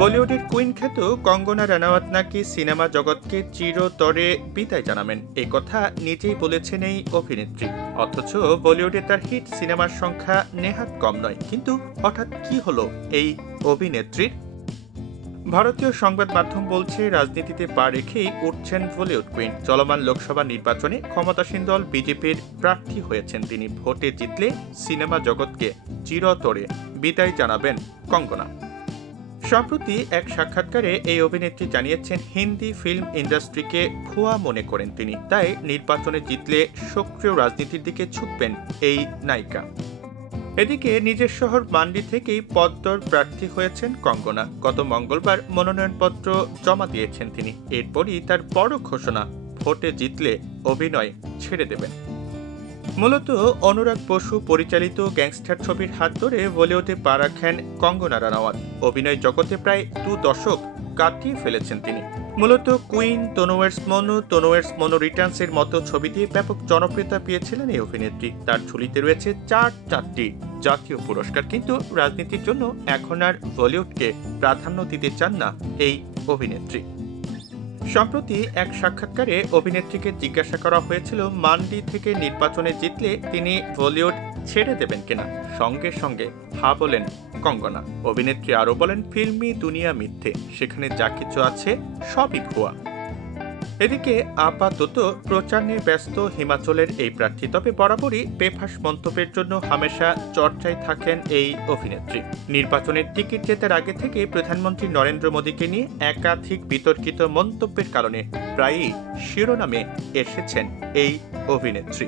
বলিউডের কুইন খ্যাত কঙ্গনা রানাওয়াত নাকি সিনেমা জগৎকে চিরতরে বিদায় জানাবেন, এ কথা নিজেই বলেছেন এই অভিনেত্রী। অথচ বলিউডে তার হিট সিনেমার সংখ্যা নেহাত কম নয়। কিন্তু হঠাৎ কি হলো এই অভিনেত্রীর? ভারতীয় সংবাদ মাধ্যম বলছে, রাজনীতিতে পা রেখেই উঠছেন বলিউড কুইন। চলমান লোকসভা নির্বাচনে ক্ষমতাসীন দল বিজেপির প্রার্থী হয়েছেন তিনি। ভোটে জিতলে সিনেমা জগৎকে চিরতরে বিদায় জানাবেন কঙ্গনা। সম্প্রতি এক সাক্ষাৎকারে এই অভিনেত্রী জানিয়েছেন, হিন্দি ফিল্ম ইন্ডাস্ট্রিকে ভুয়া মনে করেন তিনি, তাই নির্বাচনে জিতলে সক্রিয় রাজনীতির দিকে ঝুঁকবেন এই নায়িকা। এদিকে নিজের শহর মান্ডি থেকেই পদ্মর প্রার্থী হয়েছেন কঙ্গনা। গত মঙ্গলবার মনোনয়নপত্র জমা দিয়েছেন তিনি। এরপরই তার বড় ঘোষণা, ভোটে জিতলে অভিনয় ছেড়ে দেবেন। মূলত অনুরাগ বসু পরিচালিত গ্যাংস্টার ছবির হাত ধরে বলিউডে পা রাখেন কঙ্গনা রানাওয়াত। অভিনয় জগতে প্রায় 2 দশক কাটিয়ে ফেলেছেন তিনি। মূলত কুইন, তনুয়েরস মনো রিটার্নস এর মতো ছবি দিয়ে ব্যাপক জনপ্রিয়তা পেয়েছিলেন এই অভিনেত্রী। তার ঝুলিতে রয়েছে 4টি জাতীয় পুরস্কার। কিন্তু রাজনীতির জন্য এখন আর বলিউডকে প্রাধান্য দিতে চান না এই অভিনেত্রী। সম্প্রতি এক সাক্ষাৎকারে অভিনেত্রীকে জিজ্ঞাসা করা হয়েছিল, মান্ডি থেকে নির্বাচনে জিতলে তিনি বলিউড ছেড়ে দেবেন কিনা। সঙ্গে সঙ্গে হা বলেন কঙ্গনা। অভিনেত্রী আরও বলেন, ফিল্মি দুনিয়া মিথ্যে, সেখানে যা কিছু আছে সবই ভুয়া। এদিকে আপাতত প্রচার নিয়ে ব্যস্ত হিমাচলের এই প্রার্থী। তবে বরাবরই বেফাঁস মন্তব্যের জন্য হামেশা চর্চায় থাকেন এই অভিনেত্রী। নির্বাচনের টিকিট জেতার আগে থেকে প্রধানমন্ত্রী নরেন্দ্র মোদীকে নিয়ে একাধিক বিতর্কিত মন্তব্যের কারণে প্রায়ই শিরোনামে এসেছেন এই অভিনেত্রী।